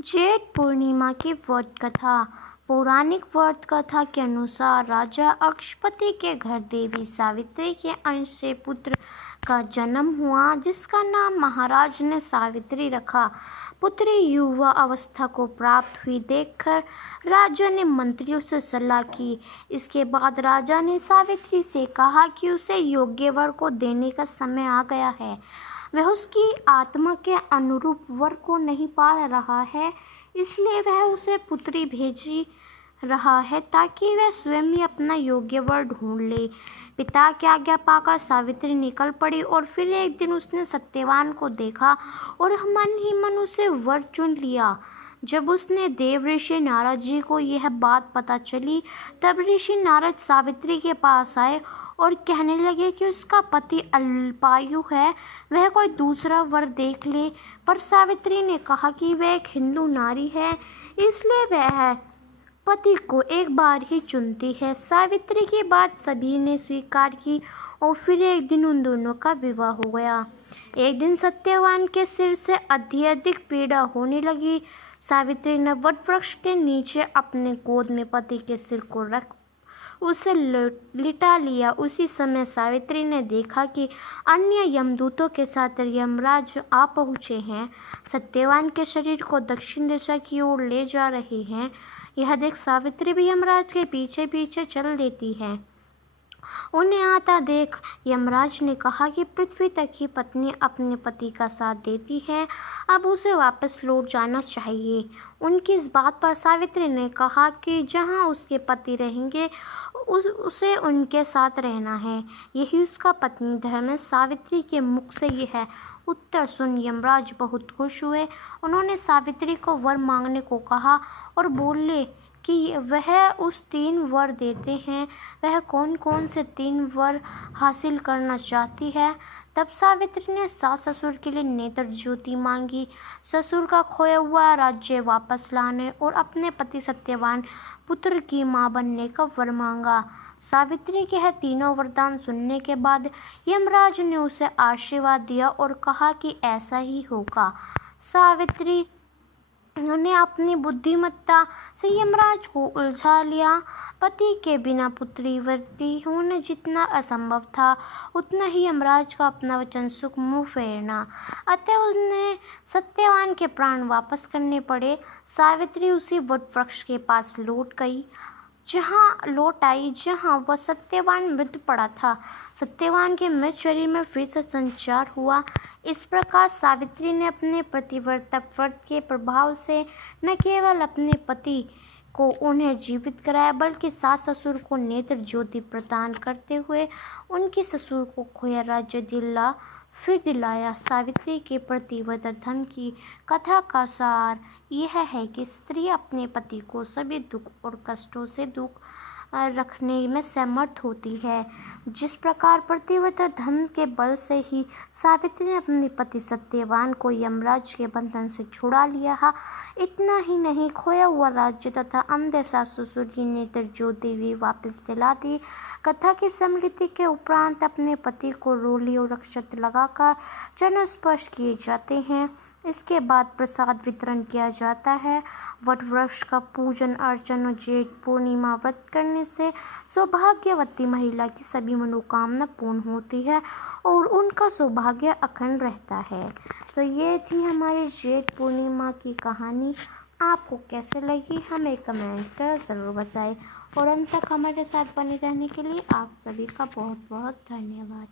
जेठ पूर्णिमा की व्रत कथा। पौराणिक व्रत कथा के अनुसार राजा अक्षपति के घर देवी सावित्री के अंश से पुत्र का जन्म हुआ, जिसका नाम महाराज ने सावित्री रखा। पुत्री युवा अवस्था को प्राप्त हुई देखकर राजा ने मंत्रियों से सलाह की। इसके बाद राजा ने सावित्री से कहा कि उसे योग्य वर को देने का समय आ गया है। वह उसकी आत्मा के अनुरूप वर को नहीं पा रहा है, इसलिए वह उसे पुत्री भेजी रहा है ताकि वह स्वयं ही अपना योग्य वर ढूंढ ले। पिता की आज्ञा पाकर सावित्री निकल पड़ी और फिर एक दिन उसने सत्यवान को देखा और मन ही मन उसे वर चुन लिया। जब उसने देव ऋषि नारद जी को यह बात पता चली, तब ऋषि नारद सावित्री के पास आए और कहने लगे कि उसका पति अल्पायु है, वह कोई दूसरा वर देख ले। पर सावित्री ने कहा कि वह एक हिंदू नारी है, इसलिए वह पति को एक बार ही चुनती है। सावित्री की बात सभी ने स्वीकार की और फिर एक दिन उन दोनों का विवाह हो गया। एक दिन सत्यवान के सिर से अधिक पीड़ा होने लगी। सावित्री ने वट वृक्ष के नीचे अपने गोद में पति के सिर को रख उसे लिटा लिया। उसी समय सावित्री ने देखा कि अन्य यमदूतों के साथ यमराज आ पहुँचे हैं, सत्यवान के शरीर को दक्षिण दिशा की ओर ले जा रहे हैं। यह देख सावित्री भी यमराज के पीछे पीछे चल देती है। उन्हें आता देख यमराज ने कहा कि पृथ्वी तक की पत्नी अपने पति का साथ देती है, अब उसे वापस लौट जाना चाहिए। उनकी इस बात पर सावित्री ने कहा कि जहां उसके पति रहेंगे उसे उनके साथ रहना है, यही उसका पत्नी धर्म है। सावित्री के मुख से यह उत्तर सुन यमराज बहुत खुश हुए। उन्होंने सावित्री को वर मांगने को कहा और बोले कि वह उस 3 वर देते हैं। वह कौन कौन से 3 वर हासिल करना चाहती है। तब सावित्री ने सास ससुर के लिए नेत्र ज्योति मांगी, ससुर का खोया हुआ राज्य वापस लाने और अपने पति सत्यवान पुत्र की मां बनने का वर मांगा। सावित्री के यह तीनों वरदान सुनने के बाद यमराज ने उसे आशीर्वाद दिया और कहा कि ऐसा ही होगा। सावित्री ने अपनी बुद्धिमत्ता से यमराज को उलझा लिया। पति के बिना पुत्री वृत्ति होना जितना असंभव था, उतना ही यमराज का अपना वचन सुख मुंह फेरना। अतः उन्हें सत्यवान के प्राण वापस करने पड़े। सावित्री उसी वट वृक्ष के पास लौट आई जहाँ वह सत्यवान मृत पड़ा था। सत्यवान के मृत शरीर में फिर से संचार हुआ। इस प्रकार सावित्री ने अपने प्रतिव्रता व्रत के प्रभाव से न केवल अपने पति को उन्हें जीवित कराया, बल्कि सास ससुर को नेत्र ज्योति प्रदान करते हुए उनके ससुर को खोया राज्य फिर दिलाया। सावित्री के प्रतिव्रता धर्म की कथा का सार यह है कि स्त्री अपने पति को सभी दुख और कष्टों से दूर रखने में समर्थ होती है। जिस प्रकार प्रतिव्रता धर्म के बल से ही सावित्री ने अपने पति सत्यवान को यमराज के बंधन से छुड़ा लिया, इतना ही नहीं, खोया हुआ राज्य तथा अंधे सास ससुर की नेत्र ज्योति भी वापस दिला दी। कथा की स्मृति के उपरांत अपने पति को रोली और अक्षत लगाकर चरण स्पर्श किए जाते हैं। इसके बाद प्रसाद वितरण किया जाता है। वट वृक्ष का पूजन अर्चन और जेठ पूर्णिमा व्रत करने से सौभाग्यवती महिला की सभी मनोकामना पूर्ण होती है और उनका सौभाग्य अखंड रहता है। तो ये थी हमारी जेठ पूर्णिमा की कहानी। आपको कैसे लगी हमें कमेंट कर ज़रूर बताएं और अंत तक हमारे साथ बने रहने के लिए आप सभी का बहुत बहुत धन्यवाद।